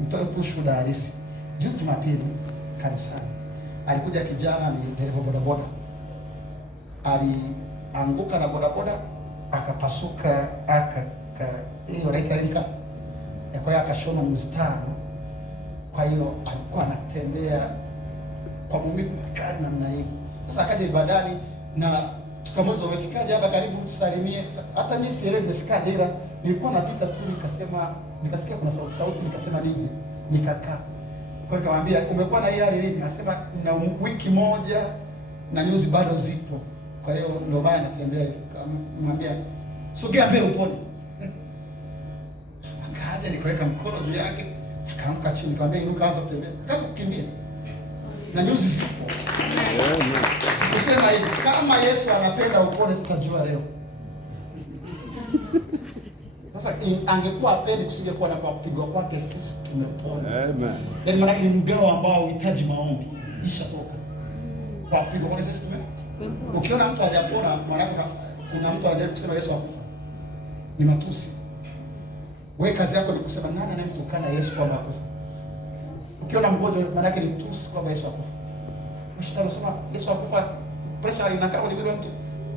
Mtoe tu shuhuda halisi. Juzi Jumapili kanisani alikuja kijana, ni dereva bodaboda, alianguka na bodaboda akapasuka, hiyo wanaita inka, kwa hiyo akashona nyuzi 5. Kwa hiyo alikuwa anatembea kwa maumivu makali namna hiyo. Sasa akaja ibadani na tukamuuliza, umefikaje hapa, karibu tusalimie. Hata mimi sielewi nimefikaje, ila nilikuwa napita tu nikasikia kuna sauti nikasema nije, nikakaa. Kwa hiyo nikamwambia, umekuwa na hii hali lini? Nasema na wiki moja na nyuzi bado zipo. Kwa hiyo ndio maana natembea. Nikamwambia, sogea mbele upone. Akaja nikaweka mkono juu yake, akaamka chini, nikamwambia inuka, anza kutembea. Akaanza kukimbia. Na nyuzi zipo. Sikusema hivi, kama Yesu anapenda upone tutajua leo. Sasa angekuwa apendi, kusingekuwa na kwa kupigwa kwake sisi tumepona. Amen. Yaani maana ni mgao ambao unahitaji maombi. Ishatoka. Kwa kupigwa kwake sisi tumepona. Ukiona mtu hajapona, maana kuna mtu anajaribu kusema Yesu hakufa. Ni matusi. Wewe kazi yako ni kusema nani anayemtukana Yesu kwamba hakufa. Ukiona mgonjwa, maana yake ni tusi kwamba Yesu hakufa. Mshitano sema Yesu hakufa, pressure inakaa kwenye mwili wa mtu.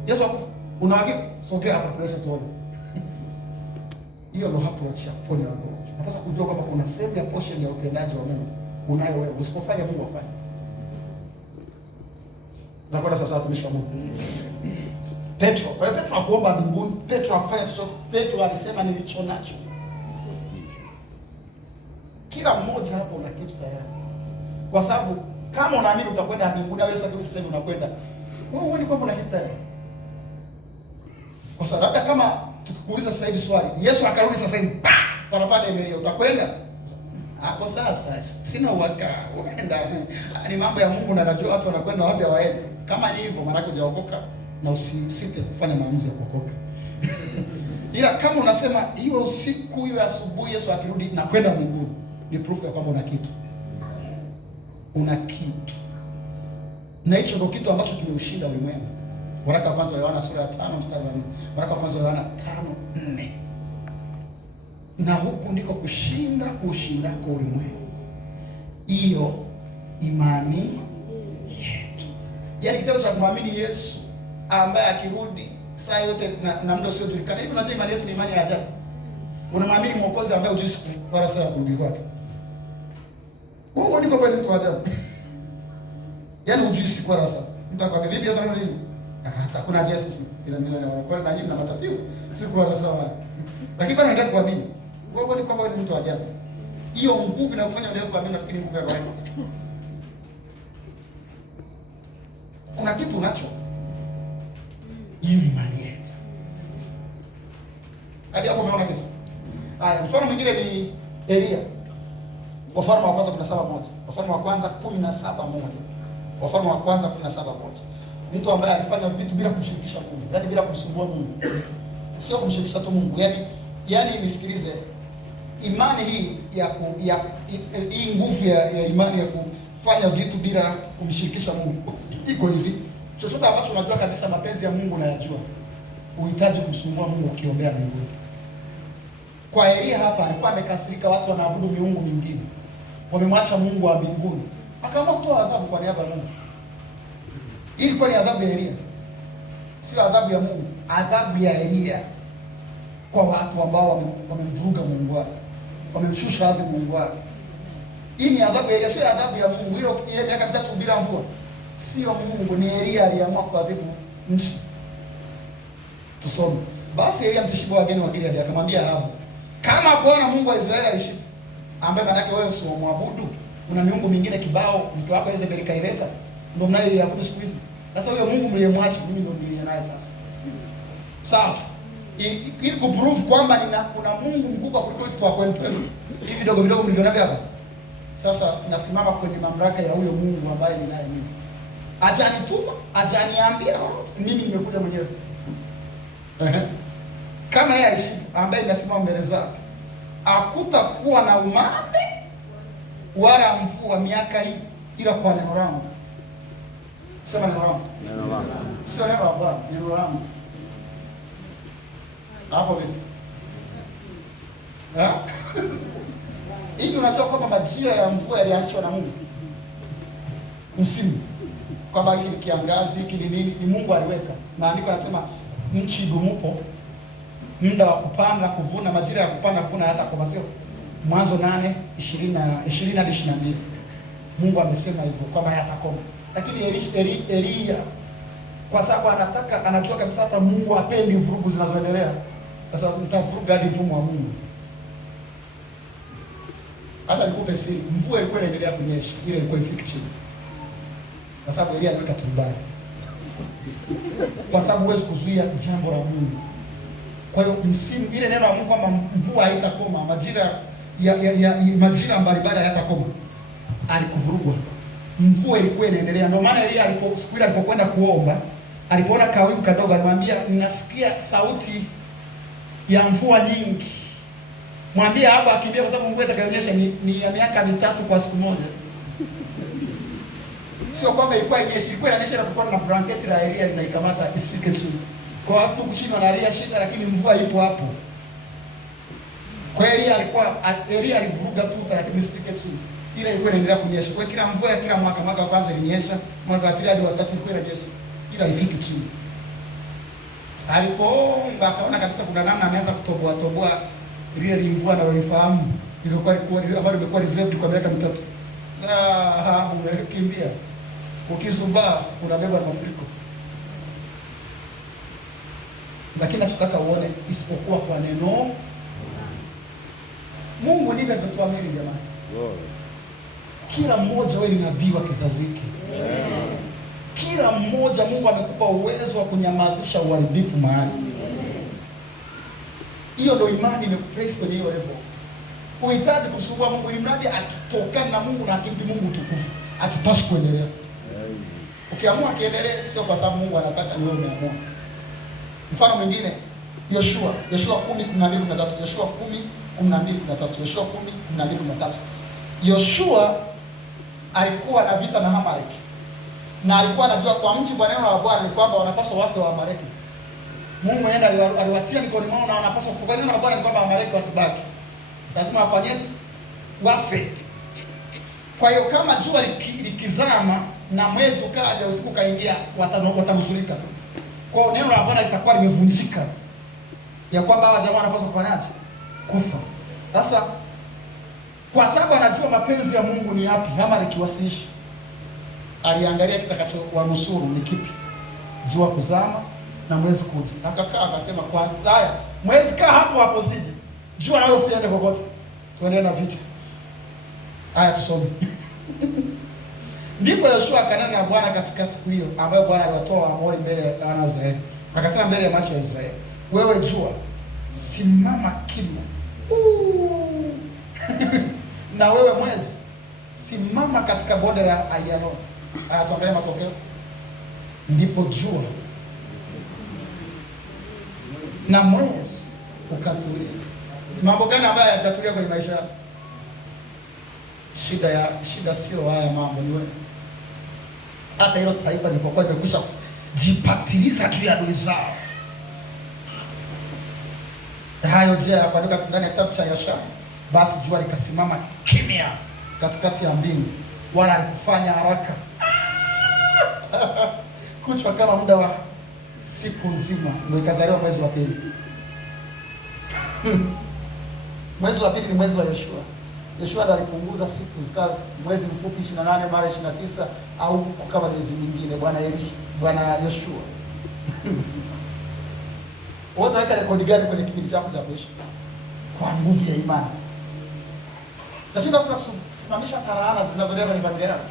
Yesu hakufa. Unahakika? Sogea hapa pressure tuone. Hiyo ndio approach ya kuponya wagonjwa. Unapaswa kujua kwamba kuna sehemu ya portion ya utendaji wa Mungu unayo wewe. Usipofanya Mungu afanye. Nakwenda sasa watumishi wa Mungu. Petro. Kwa hiyo Petro akuomba mbinguni, Petro akufanya chochote. Petro alisema nilicho nacho. Kila mmoja hapo una kitu tayari. Kwa sababu kama unaamini utakwenda mbinguni, wewe sasa hivi unakwenda. Wewe uone kwamba una kitu tayari. Kwa sababu hata kama tukikuuliza sasa hivi swali, Yesu akarudi sasa hivi, parapanda Emeria, utakwenda? Hapo sasa sina uhakika, uenda. Ni mambo ya Mungu na najua watu wanakwenda wapi waende. Kama ni hivyo, maana hujaokoka na usisite kufanya maamuzi ya kuokoka. Ila kama unasema iwe usiku iwe asubuhi, Yesu akirudi na kwenda mbinguni, ni proof ya kwamba una kitu. Una kitu. Na hicho ndio kitu ambacho kimeushinda ulimwengu. Waraka wa kwanza wa Yohana sura ya 5 mstari wa 4. Waraka wa kwanza wa Yohana 5:4. Na huku ndiko kushinda kwa ulimwengu. Hiyo imani yetu. Yaani kitendo cha kumwamini Yesu ambaye akirudi saa yote na muda usiojulikana. Hivi unajua imani yetu ni imani ya ajabu. Unamwamini Mwokozi ambaye hujui siku wala saa ya kurudi kwake. Wewe ndiko kweli mtu wa ajabu. Yaani hujui siku wala saa. Mtu akwambia vipi Yesu anarudi? Hata kuna Yesu ila mimi na kwa na nyinyi na matatizo siku wala sawa. Lakini bado nataka kuamini. Wewe ni kwamba ni mtu wa ajabu. Hiyo nguvu inakufanya uendelee kuamini, nafikiri nguvu ya roho. Kuna kitu unacho. Hiyo imani yetu. Hadi hapo umeona kitu. Haya, mfano mwingine ni Elia. Wafalme wa kwanza 17:1. Wafalme wa kwanza 17:1. Wafalme wa kwanza 17:1. Mtu ambaye alifanya vitu bila kumshirikisha Mungu, yaani bila kumsumbua Mungu. Sio kumshirikisha tu Mungu, yaani nisikilize. Imani hii hii nguvu ya imani ya kufanya vitu bila kumshirikisha Mungu. Iko hivi. Chochote ambacho unajua kabisa mapenzi ya Mungu unayajua, uhitaji kumsumbua Mungu ukiombea mbinguni. Kwa Elia hapa alikuwa amekasirika, watu wanaabudu miungu mingine. Wamemwacha Mungu wa mbinguni. Akaamua kutoa adhabu kwa niaba ya Mungu. Ilikuwa ni adhabu ya Elia. Sio adhabu ya Mungu, adhabu ya Elia kwa watu ambao wamemvuruga Mungu wake. Wamemshusha hadhi Mungu wake. Hii ni adhabu ya Elia, sio adhabu ya Mungu. Hilo yeye miaka 3 bila mvua. Sio Mungu, ni Elia aliamua kuadhibu nchi. Tusome. Basi Elia mtishibu wa wageni wa Gilead akamwambia Ahabu, kama Bwana Mungu wa Israeli aishi, ambaye maana yake wewe usiomwabudu, una miungu mingine kibao, mtu wako Yezebeli kaileta, ndio mnayoiabudu siku hizi. Sasa huyo Mungu mliyemwacha, mimi ndio nilie naye sasa. Sasa ili kuprove kwamba kuna Mungu mkubwa kuliko vitu wako kwenu hivi vidogo vidogo mlivyonavyo hapa. Sasa nasimama kwenye mamlaka ya huyo Mungu ambaye ninaye mimi. Ajanituma, ajaniambia mimi nimekuja mwenyewe. Kama yeye aishi ambaye nasimama mbele zake, hakutakuwa na umande wala mvua miaka hii ila kwa neno langu. Sema neno langu. Neno langu. Sio neno la Bwana, neno langu. Hapo vipi? Hivi unajua kwamba majira ya mvua yalianzishwa na Mungu? Msimu kwamba hiki ni kiangazi, hiki ni nini, ni Mungu aliweka. Maandiko yanasema nchi idumupo, muda wa kupanda kuvuna, majira ya kupanda kuvuna hata kwa mazio. Mwanzo 8:20 hadi 22. Mungu amesema hivyo kwamba hayatakoma. Lakini Elia kwa sababu anajua kabisa hata Mungu hapendi vurugu zinazoendelea. Sasa mtavuruga hadi mfumo wa Mungu. Sasa nikupe siri, mvua ilikuwa inaendelea kunyesha, ile ilikuwa ifiki chini. Kwa sababu Elia aliweka tumbaya. Kwa sababu huwezi kuzuia jambo la Mungu. Kwa hiyo msimu ile neno la Mungu kwamba mvua haitakoma, majira mbalimbali hayatakoma, alikuvurugwa. Mvua ilikuwa inaendelea. Ndio maana Elia siku ile alipokwenda kuomba, alipoona kawingu kadogo, alimwambia ninasikia sauti ya mvua nyingi. Mwambie hapo akimbia, kwa sababu mvua itakayonyesha ni ya miaka 3 kwa siku moja. Sio kwamba ilikuwa inyeshi, ilikuwa inanyesha na kutoka na blanketi la Elia linaikamata isifike chini. Kwa watu kuchini wanalia shida, lakini mvua ipo hapo. Kwa Elia alivuruga tu taratibu isifike chini. Ile ilikuwa inaendelea kunyesha. Kwa kila mvua ya kila mwaka wa kwanza ilinyesha, mwaka wa pili hadi wa tatu ilikuwa inanyesha. Ila ifiki chini. Alipoomba akaona kabisa kuna namna ameanza kutoboa ile mvua analoifahamu. Ilikuwa ambayo imekuwa reserved kwa miaka 3. Umekimbia. Ukizubaa unabeba mafuriko. Lakini nataka uone isipokuwa kwa neno. Mungu ndivyo alivyotuamini jamani. Kila mmoja wewe ni nabii wa kizazi hiki. Kila mmoja Mungu amekupa uwezo wa kunyamazisha uharibifu mahali. Hiyo ndio imani imekuplace kwenye hiyo level. Uhitaji kusumbua Mungu ili mradi akitokana na Mungu na akimpi Mungu utukufu, akipaswa kuendelea. Ukiamua kiendelee sio kwa sababu Mungu anataka, ni wewe umeamua. Mfano mwingine, Yoshua 10:12-13. Yoshua 10:12-13. Yoshua 10:12-13. Yoshua alikuwa na vita na Amaleki. Na alikuwa anajua kwa mjibu wa neno la Bwana ni kwamba wanapaswa wafe wa Amaleki. Mungu yeye aliwatia mikononi mwao na wanapaswa kufa. Neno la Bwana ni kwamba Amaleki wasibaki. Lazima wafanyeje? Wafe. Kwa hiyo kama jua likizama na mwezi ukaja usiku kaingia, watanusurika. Kwa hiyo neno la Bwana litakuwa limevunjika ya kwamba hawa jamaa wanapaswa kufanyaje? Kufa. Sasa kwa sababu anajua mapenzi ya Mungu ni yapi, kama likiwasiishi, aliangalia kitakachowanusuru ni kipi? Jua kuzama na mwezi kuja. Akakaa akasema kwa haya, mwezi kaa hapo sije. Jua nayo usiende kokote. Tuendelee na vita. Haya tusome. Ndipo Yoshua akanena na Bwana katika siku hiyo ambayo Bwana aliwatoa Waamori mbele ya wana wa Israeli. Akasema mbele ya macho ya Israeli, wewe jua, simama kimya. Na wewe mwezi, simama katika bonde la Ayalon. Haya tuangalie matokeo. Ndipo jua na mwezi ukatulia. Mambo gani ambayo yatatulia kwenye maisha yako? Shida sio haya mambo, ni wewe. Hata hilo taifa lilipokuwa limekwisha jipatiliza juu ya adui zao. Hayo je yakuandika ndani ya kitabu cha Yoshua? Basi jua likasimama kimya katikati ya mbingu, wala alikufanya haraka kuchwa kama muda wa siku nzima. Ndio ikazaliwa mwezi wa pili. Mwezi wa pili ni mwezi wa Yoshua. Yoshua ndo alipunguza siku zikawa mwezi mfupi 28 mara 29 au kama miezi mingine. Bwana Yoshua. Wote weka rekodi gani kwenye kipindi chako cha maisha? Kwa nguvu ya imani. Tashinda kusimamisha taraana zinazoendelea kwenye familia yako.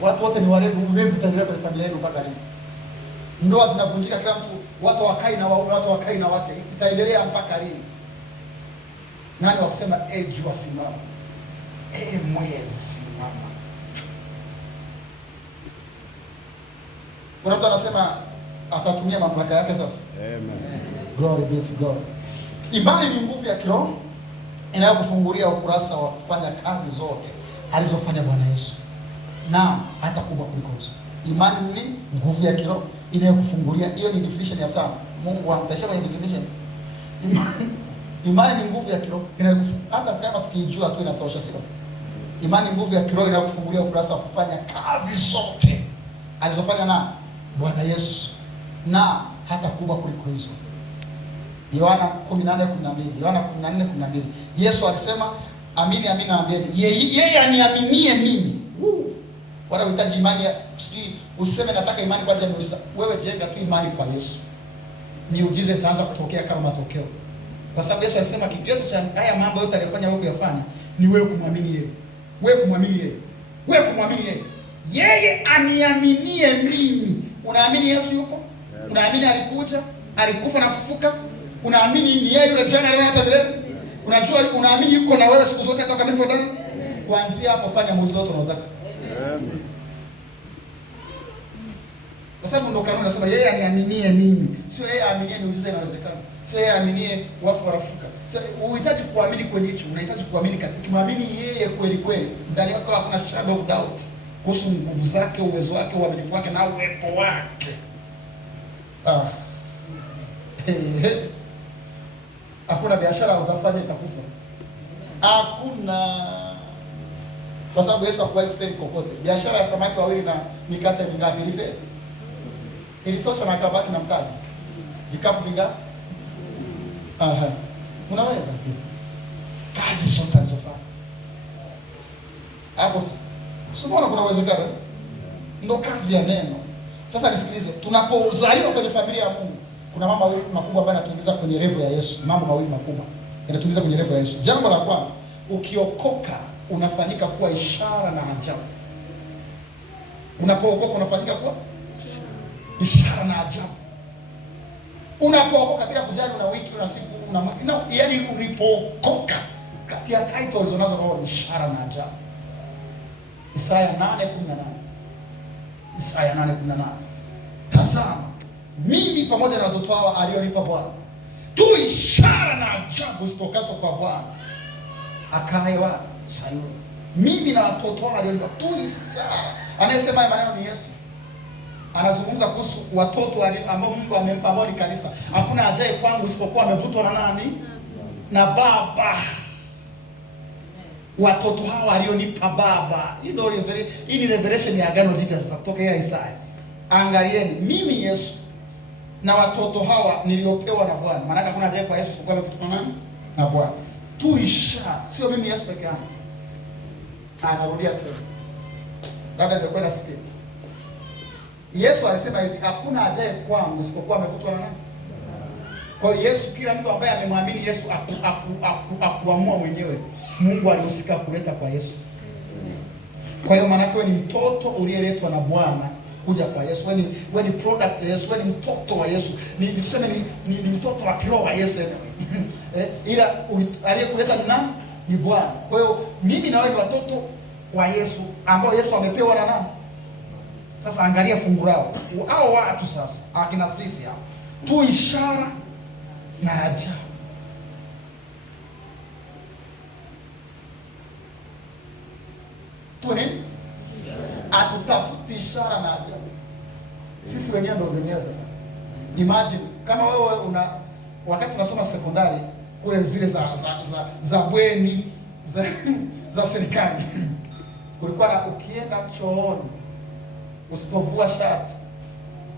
Watu wote ni ulevi utaendelea kwenye familia yenu mpaka lini? Ndoa zinavunjika, kila mtu, watu wakai na waume, watu wakai na wake. Itaendelea mpaka lini? Nani wakusema jua simama, mwezi simama? Kuna mtu anasema atatumia mamlaka yake sasa. Amen. Glory be to God. Imani ni nguvu ya kiroho inayokufungulia ukurasa wa kufanya kazi zote alizofanya Bwana Yesu. Na hata kubwa kuliko hizo. Imani ni nguvu ya kiroho inayokufungulia. Hiyo ni definition ya 5. Mungu amtashia kwenye definition. Imani ni nguvu ya kiroho hata kama tukijua tu inatosha, sio? Imani nguvu ya kiroho inayokufungulia ukurasa wa kufanya kazi zote alizofanya na Bwana Yesu, na hata kubwa kuliko hizo. Yohana 14:12, Yohana 14:12. Yesu alisema, amini amini nawaambieni, yeye aniaminie mimi. Wala unahitaji imani ya useme nataka imani kwa jambo hili. Wewe jenga tu imani kwa Yesu. Miujiza itaanza kutokea kama matokeo. Kwa sababu Yesu alisema kigezo cha haya mambo yote aliyofanya wewe kuyafanya ni wewe kumwamini yeye. Wewe kumwamini yeye. Wewe kumwamini yeye. Yeye aniaminie mimi. Unaamini Yesu yupo? Unaamini alikuja, alikufa na kufufuka? Unaamini ni yeye yule jana leo hata milele? Unajua unaamini yuko na wewe siku zote hata kamilifu ndani? Kuanzia hapo fanya muujiza wote unaotaka. Amen. Kwa sababu ndo kanuni nasema yeye aniaminie mimi. Sio yeye aaminie miujiza inawezekana. Sio yeye aaminie wafu warafuka. Sio unahitaji kuamini kwenye hicho, unahitaji kuamini katika. Ukimwamini yeye kweli kweli, ndani yako hakuna shadow of doubt kuhusu nguvu zake, uwezo wake, uaminifu wake na uwepo wake. Hakuna biashara utafanya itakufa. Hakuna. Kwa sababu Yesu hakuwahi kufeli kokote. Biashara ya samaki wawili na mikate mingapi ilifeli? Ilitosha na kabaki na mtaji. Vikapu vingapi? Unaweza kazi zote alizofanya. Hapo simuona kuna uwezekano. Ndio kazi ya neno. Sasa nisikilize, tunapozaliwa kwenye familia ya Mungu, kuna mambo mawili makubwa ambayo yanatuingiza kwenye level ya Yesu. Mambo mawili makubwa yanatuingiza kwenye level ya Yesu. Jambo la kwanza, ukiokoka unafanyika kuwa ishara na ajabu. Unapookoka unafanyika kuwa ishara na ajabu. Unapookoka bila kujali una wiki, una siku, una mwaka. No, yaani ulipookoka kati ya titles unazo kwa ishara na ajabu. Isaya 8:18. Isaya 8:18. Tazama, mimi pamoja na watoto hawa alionipa Bwana tu ishara na ajabu zitokazo kwa Bwana akae wa Sayuni. Mimi na watoto hawa alionipa tu ishara. Anayesema maneno ni Yesu. Anazungumza kuhusu watoto ambao Mungu amempa, ambao ni kanisa. Hakuna ajaye kwangu isipokuwa amevutwa na nani? Na Baba. Watoto hawa alionipa Baba. Hii ni revelation ya Agano Jipya sasa kutoka Isaya. Angalieni, mimi Yesu na watoto hawa niliopewa na Bwana. Maana hakuna ajaye kwa Yesu isipokuwa amevutwa na nani? Na Bwana. Tu ishara, sio mimi Yesu peke yangu. Anarudia tena. Labda ndio kwenda speed. Yesu alisema hivi, hakuna ajaye kwangu isipokuwa amevutwa na nani? Kwa hiyo Yesu, kila mtu ambaye amemwamini Yesu akuamua mwenyewe. Mungu alihusika kuleta kwa Yesu. Kwa hiyo maana yake ni mtoto uliyeletwa na Bwana kuja kwa Yesu. Wewe ni product ya Yesu, wewe ni mtoto wa Yesu. Tuseme ni mtoto wa kiroho wa Yesu. Ila aliyekuleta ni nani? Ni Bwana. Kwa hiyo mimi na wewe ni watoto wa Yesu ambao Yesu amepewa na nani? Sasa angalia fungu lao. Hao watu sasa, akina sisi hapa. Tu ishara na ajabu. Tu nini? Atutafuti ishara na ajabu. Sisi wenyewe ndo zenyewe sasa. Imagine kama wewe wakati unasoma sekondari kule zile za bweni za serikali. Kulikuwa na ukienda chooni usipovua shati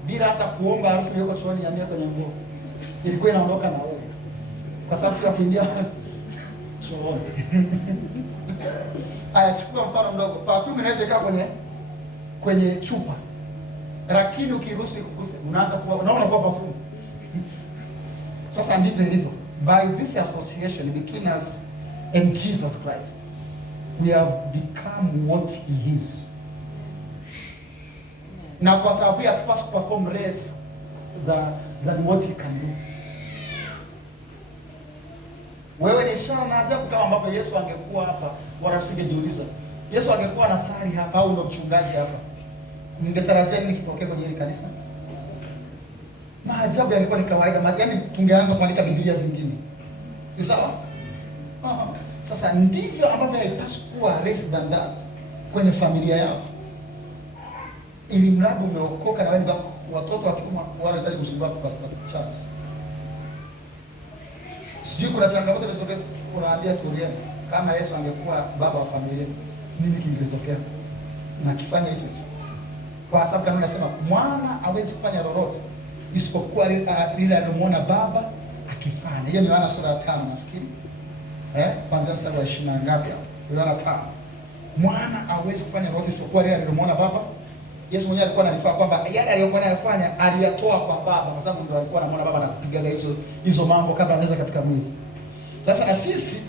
bila hata kuomba, harufu iliyoko chooni yamia kwenye nguo ilikuwa inaondoka na wewe, kwa sababu tu kuingia chooni. Aya, chukua mfano mdogo. Perfume inaweza ikaa kwenye chupa, lakini ukiruhusu ikuguse unaanza kuwa unaona kwa perfume. Sasa ndivyo ilivyo. By this association between us and Jesus Christ, we have become what he is. Na kwa sababu hatupaswi perform less than what he can do. Wewe ni ishara na ajabu. Kama ambavyo Yesu angekuwa hapa, wala msingejiuliza. Yesu angekuwa na sari hapa au ndo mchungaji hapa, mngetarajia nini kitokee kwenye hili kanisa? Maajabu yalikuwa ni kawaida. Yaani tungeanza kuandika Biblia zingine. Si sawa? Sasa ndivyo ambavyo haipaswi kuwa less than that kwenye familia yako. Ili mradi umeokoka na wewe watoto wa kiume wanahitaji kusimama kwa Pastor Charles. Sijui kuna changamoto imesogea, kunaambia tulieni. Kama Yesu angekuwa baba wa familia, nini kingetokea? Na kifanya hicho hicho. Kwa sababu kanuni inasema mwana hawezi kufanya lolote isipokuwa lile alimuona baba akifanya. Hiyo ni Yohana sura ya 5 nafikiri. Kuanzia mstari wa 20 ngapi hapo? Yohana 5. Mwana hawezi kufanya lolote isipokuwa lile alimuona baba. Yesu mwenyewe alikuwa ananifaa kwamba yale aliyokuwa anayafanya aliyatoa kwa baba, kwa sababu ndio alikuwa anamuona baba na kupigaga hizo mambo kabla anaweza katika mwili. Sasa na sisi